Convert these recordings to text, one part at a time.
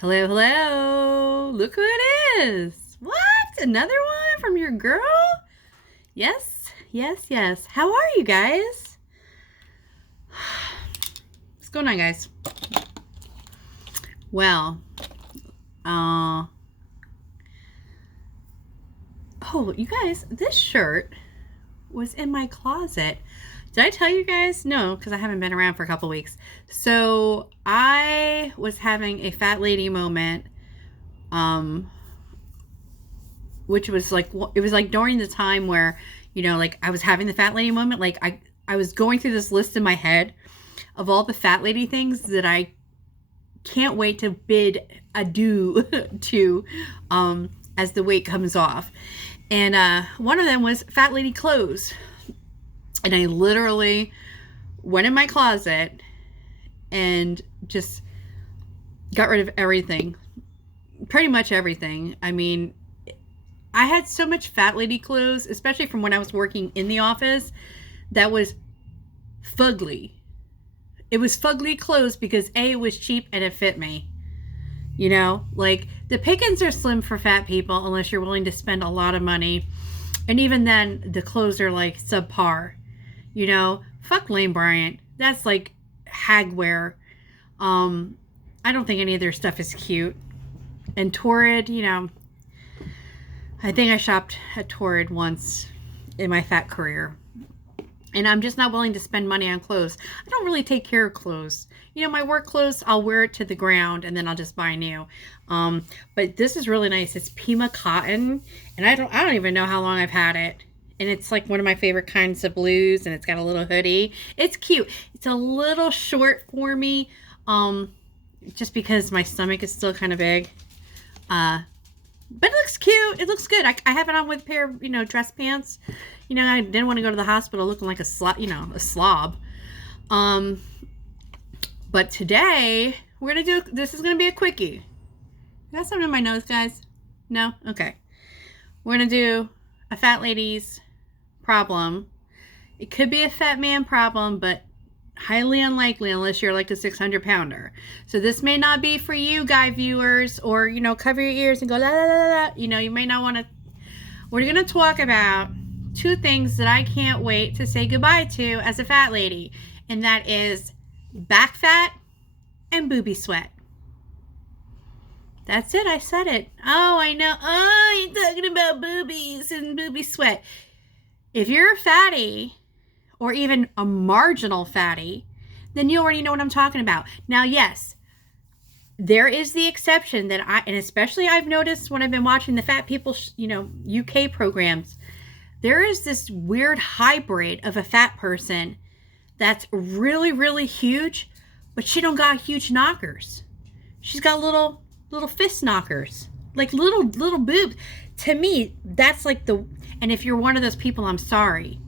Hello, hello. Look who it is. What? Another one from your girl? Yes, yes, yes. How are you guys? What's going on, guys? Well, uh, oh, you guys, this shirt was in my closet. Did I tell you guys? No, because I haven't been around for a couple weeks. So I was having a fat lady moment, um, which was like, it was like during the time where, like I was having the fat lady moment. Like I was going through this list in my head of all the fat lady things that I can't wait to bid adieu to, as the weight comes off. And one of them was fat lady clothes. And I literally went in my closet and just got rid of everything. Pretty much everything. I mean, I had so much fat lady clothes, especially from when I was working in the office, that was fugly. It was fugly clothes because A, it was cheap and it fit me. Like the pickings are slim for fat people unless you're willing to spend a lot of money. And even then, the clothes are like subpar. Fuck Lane Bryant. That's like hag wear. I don't think any of their stuff is cute. And Torrid, I think I shopped at Torrid once in my fat career. And I'm just not willing to spend money on clothes. I don't really take care of clothes. My work clothes, I'll wear it to the ground and then I'll just buy new. But this is really nice. It's Pima cotton, and I don't even know how long I've had it. And it's like one of my favorite kinds of blues, and it's got a little hoodie. It's cute. It's a little short for me, just because my stomach is still kind of big. But it looks cute. It looks good. I have it on with a pair of, dress pants. I didn't want to go to the hospital looking like a slob. But today, this is going to be a quickie. I got something in my nose, guys? No? Okay. We're going to do a fat lady's problem. It could be a fat man problem, but highly unlikely unless you're like a 600-pounder. So this may not be for you, guy viewers, or, cover your ears and go, la, la, la, la. You may not want to. We're going to talk about two things that I can't wait to say goodbye to as a fat lady, and that is back fat and booby sweat. That's it. I said it. Oh, I know. Oh, you're talking about boobies and booby sweat. If you're a fatty, or even a marginal fatty, then you already know what I'm talking about. Now, yes, there is the exception that and especially I've noticed when I've been watching the fat people, UK programs, there is this weird hybrid of a fat person that's really, really huge, but she don't got huge knockers. She's got little fist knockers, like little boobs. To me, that's like and if you're one of those people, I'm sorry.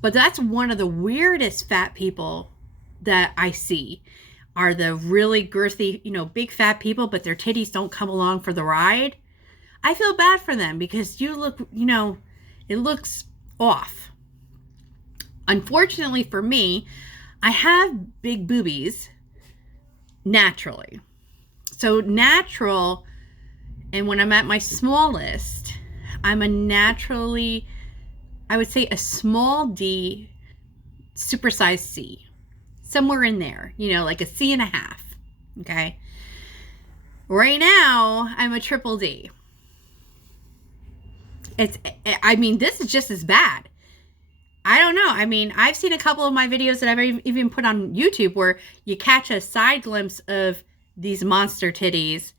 But that's one of the weirdest fat people that I see are the really girthy, big fat people, but their titties don't come along for the ride. I feel bad for them because you look, it looks off. Unfortunately for me, I have big boobies naturally. So natural, and when I'm at my smallest, I'm a naturally, I would say a small D, supersized C. Somewhere in there, like a C and a half. Okay. Right now, I'm a triple D. This is just as bad. I don't know. I've seen a couple of my videos that I've even put on YouTube where you catch a side glimpse of these monster titties,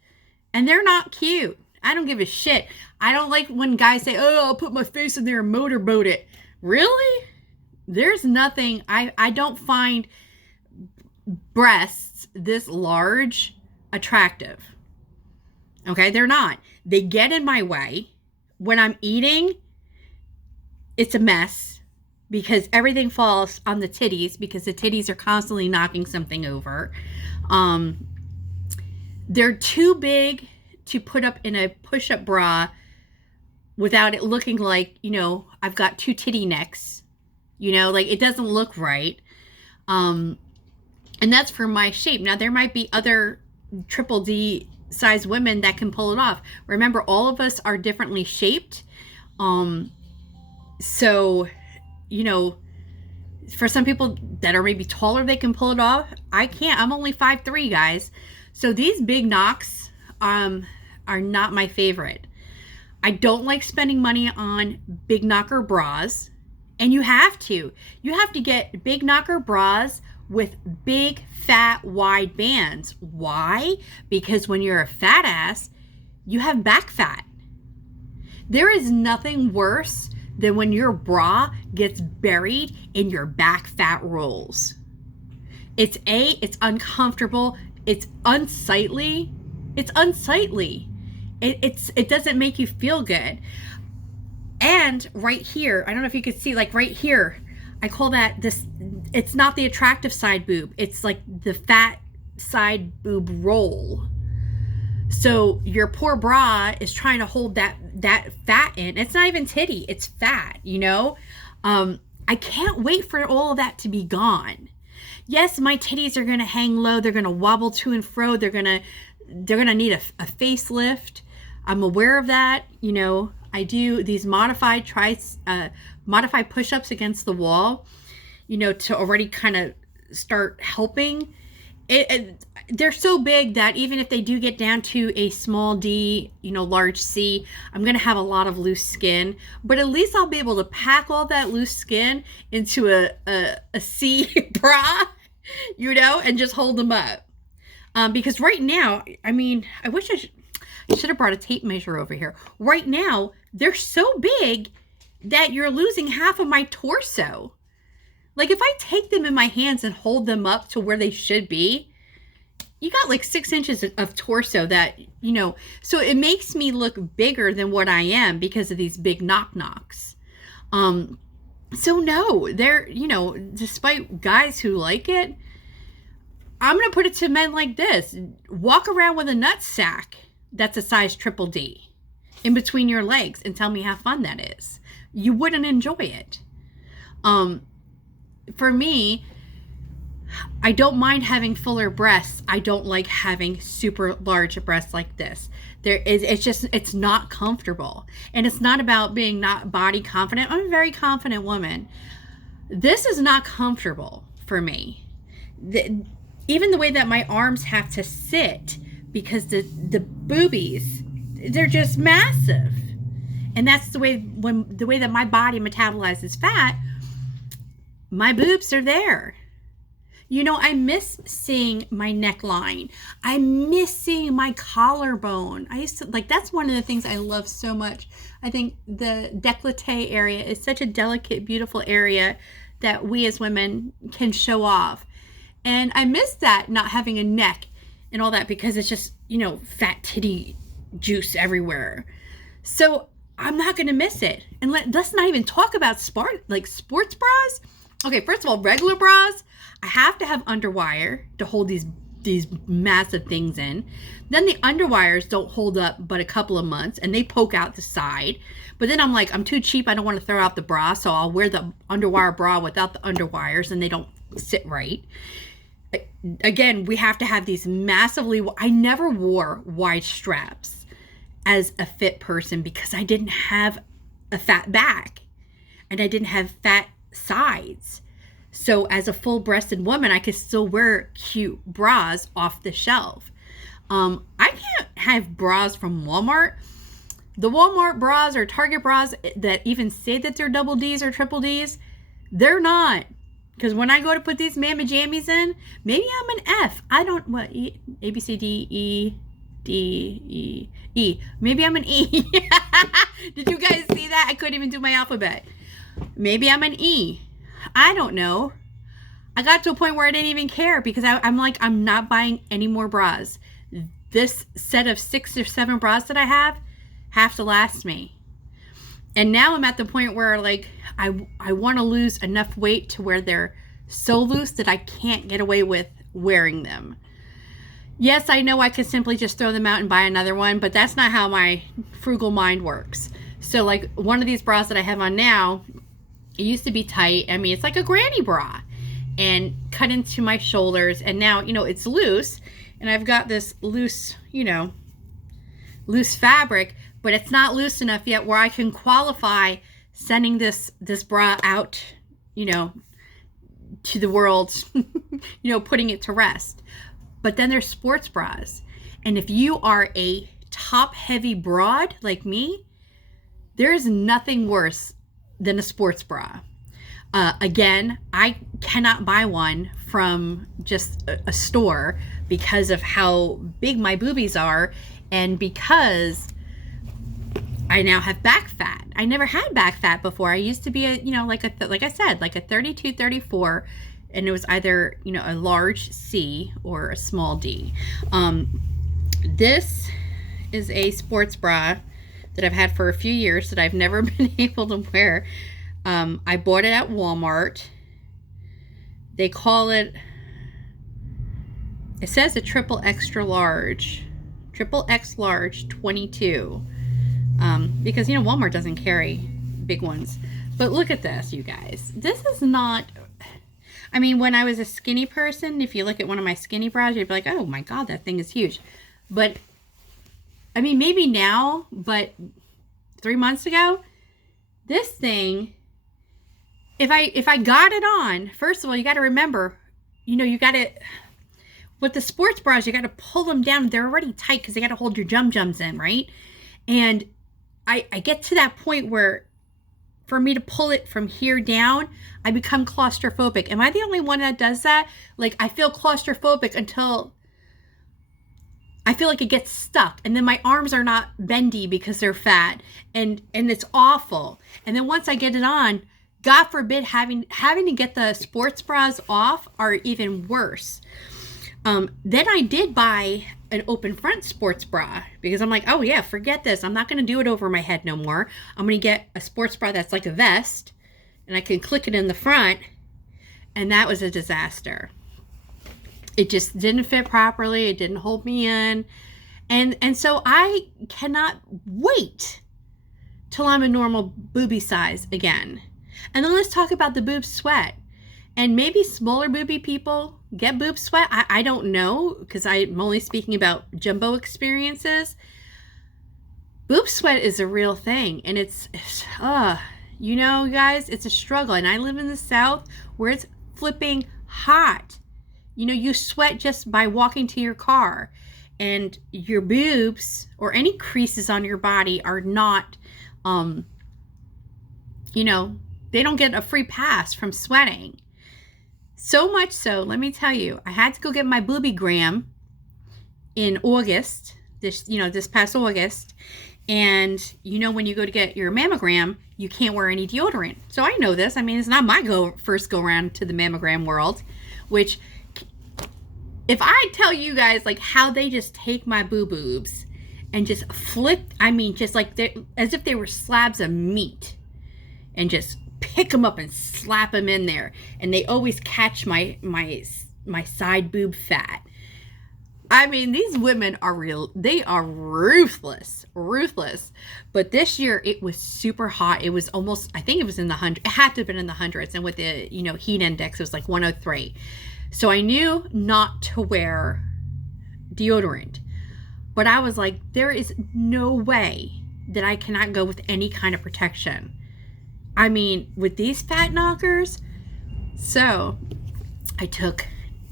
and they're not cute. I don't give a shit. I don't like when guys say, oh, I'll put my face in there and motorboat it. Really? There's nothing. I don't find breasts this large attractive. Okay? They're not. They get in my way. When I'm eating, it's a mess because everything falls on the titties because the titties are constantly knocking something over. They're too big to put up in a push-up bra without it looking like, I've got two titty necks. Like it doesn't look right. And that's for my shape. Now there might be other triple D size women that can pull it off. Remember, all of us are differently shaped. So, you know, for some people that are maybe taller, they can pull it off. I can't. I'm only 5'3", guys. So these big knocks are not my favorite. I don't like spending money on big knocker bras. And you have to. You have to get big knocker bras with big, fat, wide bands. Why? Because when you're a fat ass, you have back fat. There is nothing worse than when your bra gets buried in your back fat rolls. It's uncomfortable. It's unsightly. It's unsightly. It doesn't make you feel good. And right here, I don't know if you could see, like right here, I call that this, it's not the attractive side boob. It's like the fat side boob roll. So your poor bra is trying to hold that fat in. It's not even titty, it's fat, you know? I can't wait for all of that to be gone. Yes, my titties are going to hang low. They're going to wobble to and fro. They're going to need a facelift. I'm aware of that. You know, I do these modified push-ups against the wall, you know, to already kind of start helping. They're so big that even if they do get down to a small D, you know, large C, I'm going to have a lot of loose skin, but at least I'll be able to pack all that loose skin into a C bra, you know, and just hold them up. Because right now, I mean, I wish I should have brought a tape measure over here. Right now, they're so big that you're losing half of my torso. Like if I take them in my hands and hold them up to where they should be, you got like 6 inches of torso that, you know, so it makes me look bigger than what I am because of these big knocks. So no, they're, you know, despite guys who like it, I'm going to put it to men like this. Walk around with a nut sack that's a size triple D in between your legs and tell me how fun that is. You wouldn't enjoy it. For me, I don't mind having fuller breasts. I don't like having super large breasts like this. It's not comfortable. And it's not about being not body confident. I'm a very confident woman. This is not comfortable for me. Even the way that my arms have to sit, because the boobies, they're just massive. And that's the way that my body metabolizes fat, my boobs are there. You know, I miss seeing my neckline. I miss seeing my collarbone. I used to, like, that's one of the things I love so much. I think the décolleté area is such a delicate, beautiful area that we as women can show off. And I miss that, not having a neck and all that, because it's just, you know, fat titty juice everywhere. So I'm not going to miss it. And let's not even talk about sports bras. Okay, first of all, regular bras, I have to have underwire to hold these massive things in. Then the underwires don't hold up but a couple of months, and they poke out the side. But then I'm like, I'm too cheap. I don't want to throw out the bra, so I'll wear the underwire bra without the underwires, and they don't sit right. Again, we have to have these massively, I never wore wide straps as a fit person because I didn't have a fat back and I didn't have fat sides. So as a full-breasted woman, I could still wear cute bras off the shelf. I can't have bras from Walmart. The Walmart bras or Target bras that even say that they're double Ds or triple Ds, they're not. Because when I go to put these mamma jammies in, maybe I'm an F. I don't, what, E, A, B, C, D, E, D, E, E. Maybe I'm an E. Did you guys see that? I couldn't even do my alphabet. Maybe I'm an E. I don't know. I got to a point where I didn't even care because I'm like, I'm not buying any more bras. This set of 6 or 7 bras that I have to last me. And now I'm at the point where, like, I want to lose enough weight to where they're so loose that I can't get away with wearing them. Yes, I know I could simply just throw them out and buy another one, but that's not how my frugal mind works. So, like, one of these bras that I have on now, it used to be tight. I mean, it's like a granny bra and cut into my shoulders. And now, you know, it's loose and I've got this loose, loose fabric, but it's not loose enough yet where I can qualify sending this bra out, to the world, putting it to rest. But then there's sports bras. And if you are a top heavy broad like me, there is nothing worse than a sports bra. Again, I cannot buy one from just a store because of how big my boobies are, and because I now have back fat. I never had back fat before. I used to be like I said, like a 32, 34, and it was either, a large C or a small D. This is a sports bra that I've had for a few years that I've never been able to wear. I bought it at Walmart. They call it says a triple extra large, triple X large 22. Because, Walmart doesn't carry big ones. But look at this, you guys. This is not, when I was a skinny person, if you look at one of my skinny bras, you'd be like, oh my God, that thing is huge. But, maybe now, but 3 months ago, this thing, if I got it on, first of all, you got to remember, you got to, with the sports bras, you got to pull them down. They're already tight because they got to hold your jums in, right? And I get to that point where for me to pull it from here down, I become claustrophobic. Am I the only one that does that? Like, I feel claustrophobic until I feel like it gets stuck. And then my arms are not bendy because they're fat. And it's awful. And then once I get it on, God forbid having to get the sports bras off are even worse. Then I did buy an open front sports bra because I'm like, oh yeah, forget this. I'm not going to do it over my head no more. I'm going to get a sports bra that's like a vest and I can click it in the front. And that was a disaster. It just didn't fit properly. It didn't hold me in. And so I cannot wait till I'm a normal boobie size again. And then let's talk about the boob sweat. And maybe smaller boobie people get boob sweat. I don't know, because I'm only speaking about jumbo experiences. Boob sweat is a real thing. And it's guys, it's a struggle. And I live in the South where it's flipping hot. You sweat just by walking to your car. And your boobs or any creases on your body are not, they don't get a free pass from sweating. So much so, let me tell you, I had to go get my boobiegram in August, this past August. And when you go to get your mammogram, you can't wear any deodorant. So I know this. It's not my first go around to the mammogram world, which if I tell you guys like how they just take my boobs and just flip, just like as if they were slabs of meat and just pick them up and slap them in there, and they always catch my side boob fat. These women are real. They are ruthless. But this year it was super hot. It was almost, I think it was in the hundreds. It had to have been in the hundreds, and with the heat index, it was like 103. So I knew not to wear deodorant, but I was like, there is no way that I cannot go with any kind of protection. With these fat knockers. So I took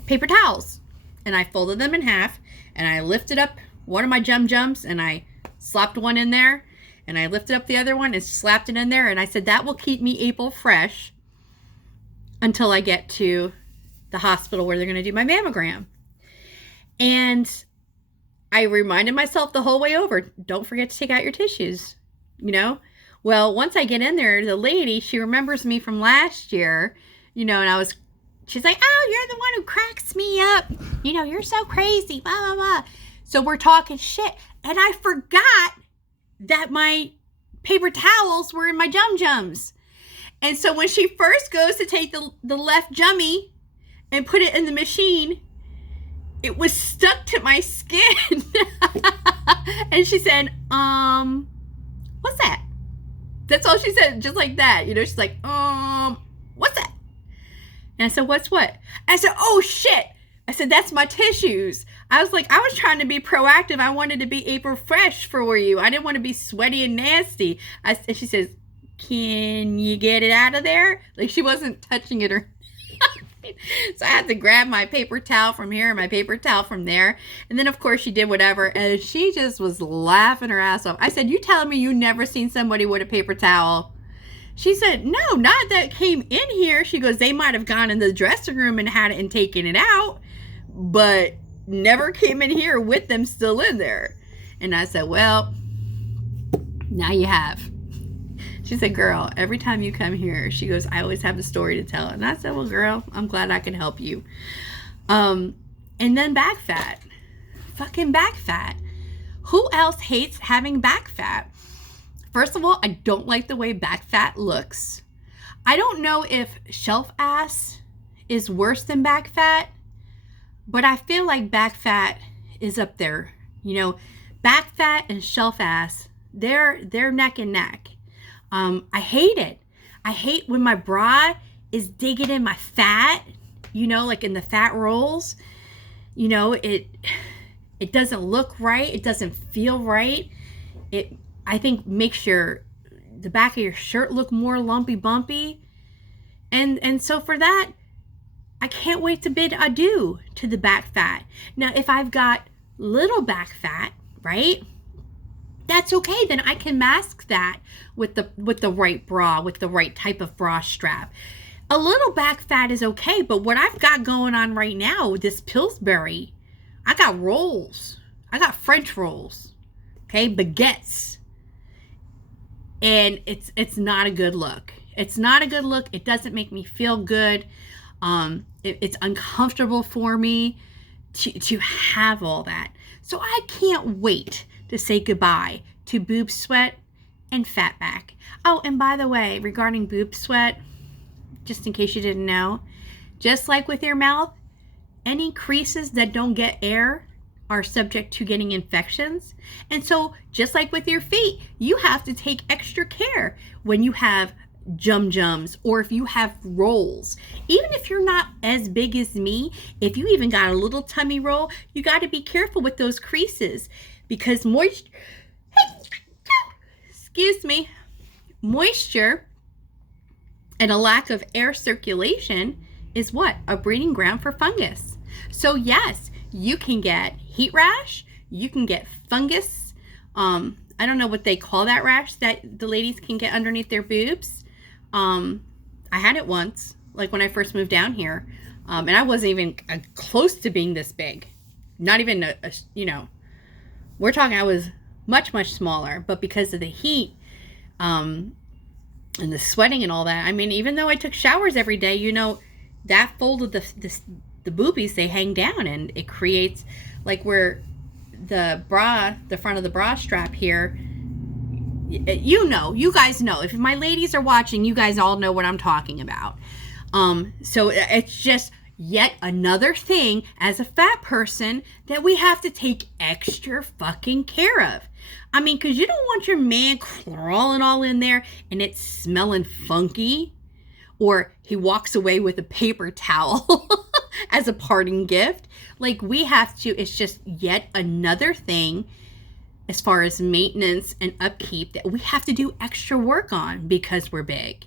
paper towels and I folded them in half and I lifted up one of my jums and I slapped one in there and I lifted up the other one and slapped it in there. And I said, that will keep me April fresh until I get to the hospital where they're going to do my mammogram. And I reminded myself the whole way over, don't forget to take out your tissues, Well, once I get in there, the lady, she remembers me from last year, and she's like, oh, you're the one who cracks me up. You're so crazy, blah, blah, blah. So we're talking shit. And I forgot that my paper towels were in my jums. And so when she first goes to take the left jummy and put it in the machine, it was stuck to my skin. And she said, what's that? That's all she said, just like that. She's like, what's that? And I said, what's what? I said, oh shit. I said, that's my tissues. I was like, I was trying to be proactive. I wanted to be April Fresh for you. I didn't want to be sweaty and nasty. And she says, can you get it out of there? Like she wasn't touching it or so I had to grab my paper towel from here and my paper towel from there. And then, of course, she did whatever. And she just was laughing her ass off. I said, you telling me you never seen somebody with a paper towel? She said, no, not that came in here. She goes, they might have gone in the dressing room and had it and taken it out, but never came in here with them still in there. And I said, well, now you have. She said, girl, every time you come here, she goes, I always have a story to tell. And I said, well, girl, I'm glad I can help you. And then back fat. Fucking back fat. Who else hates having back fat? First of all, I don't like the way back fat looks. I don't know if shelf ass is worse than back fat, but I feel like back fat is up there. You know, back fat and shelf ass, they're neck and neck. I hate it. I hate when my bra is digging in my fat, you know, like in the fat rolls. You know, it doesn't look right. It doesn't feel right. I think makes the back of your shirt look more lumpy bumpy. And so for that, I can't wait to bid adieu to the back fat. Now, if I've got little back fat, right? That's okay. Then I can mask that with the right bra, with the right type of bra strap. A little back fat is okay, but what I've got going on right now, this Pillsbury, I got rolls. I got French rolls. Okay, baguettes. And it's not a good look. It's not a good look. It doesn't make me feel good. It's uncomfortable for me to have all that. So I can't wait to say goodbye to boob sweat and fat back. Oh, and by the way, regarding boob sweat, just in case you didn't know, just like with your mouth, any creases that don't get air are subject to getting infections. And so just like with your feet, you have to take extra care when you have jums or if you have rolls. Even if you're not as big as me, if you even got a little tummy roll, you got to be careful with those creases because moisture and a lack of air circulation is what? A breeding ground for fungus. So yes, you can get heat rash, you can get fungus. I don't know what they call that rash that the ladies can get underneath their boobs. I had it once, like when I first moved down here, and I wasn't even close to being this big. Not even we're talking, I was much, much smaller, but because of the heat, and the sweating and all that, I mean, even though I took showers every day, you know, that fold of the boobies, they hang down and it creates like where the front of the bra strap here, you guys know, if my ladies are watching, you guys all know what I'm talking about. So it's just yet another thing as a fat person that we have to take extra fucking care of. I mean, because you don't want your man crawling all in there and it's smelling funky, or he walks away with a paper towel as a parting gift. Like, we have to, it's just yet another thing as far as maintenance and upkeep that we have to do extra work on because we're big.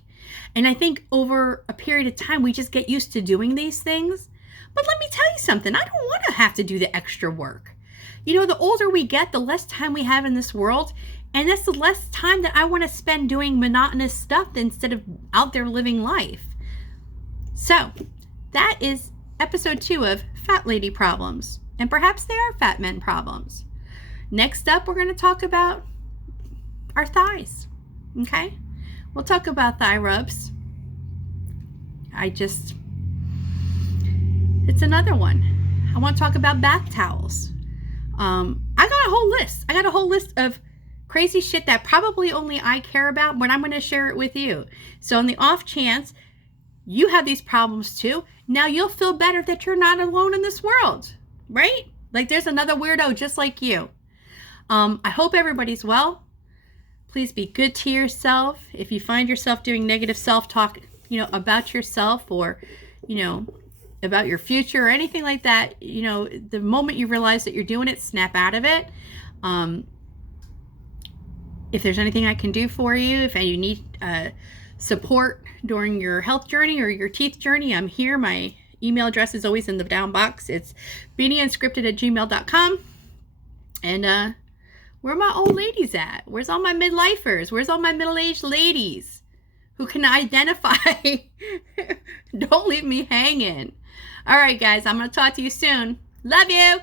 And I think over a period of time, we just get used to doing these things. But let me tell you something, I don't want to have to do the extra work. You know, the older we get, the less time we have in this world. And that's the less time that I want to spend doing monotonous stuff instead of out there living life. So that is episode 2 of Fat Lady Problems. And perhaps they are fat men problems. Next up, we're going to talk about our thighs. Okay? We'll talk about thigh rubs. It's another one. I want to talk about bath towels. I got a whole list. I got a whole list of crazy shit that probably only I care about, but I'm going to share it with you. So on the off chance you have these problems too, now you'll feel better that you're not alone in this world, right? Like there's another weirdo just like you. I hope everybody's well. Please be good to yourself. If you find yourself doing negative self-talk, about yourself, or, about your future or anything like that, you know, the moment you realize that you're doing it, snap out of it. If there's anything I can do for you, if you need support during your health journey or your teeth journey, I'm here. My email address is always in the down box. It's beanieunscripted@gmail.com. And where are my old ladies at? Where's all my midlifers? Where's all my middle-aged ladies who can identify? Don't leave me hanging. All right, guys, I'm going to talk to you soon. Love you.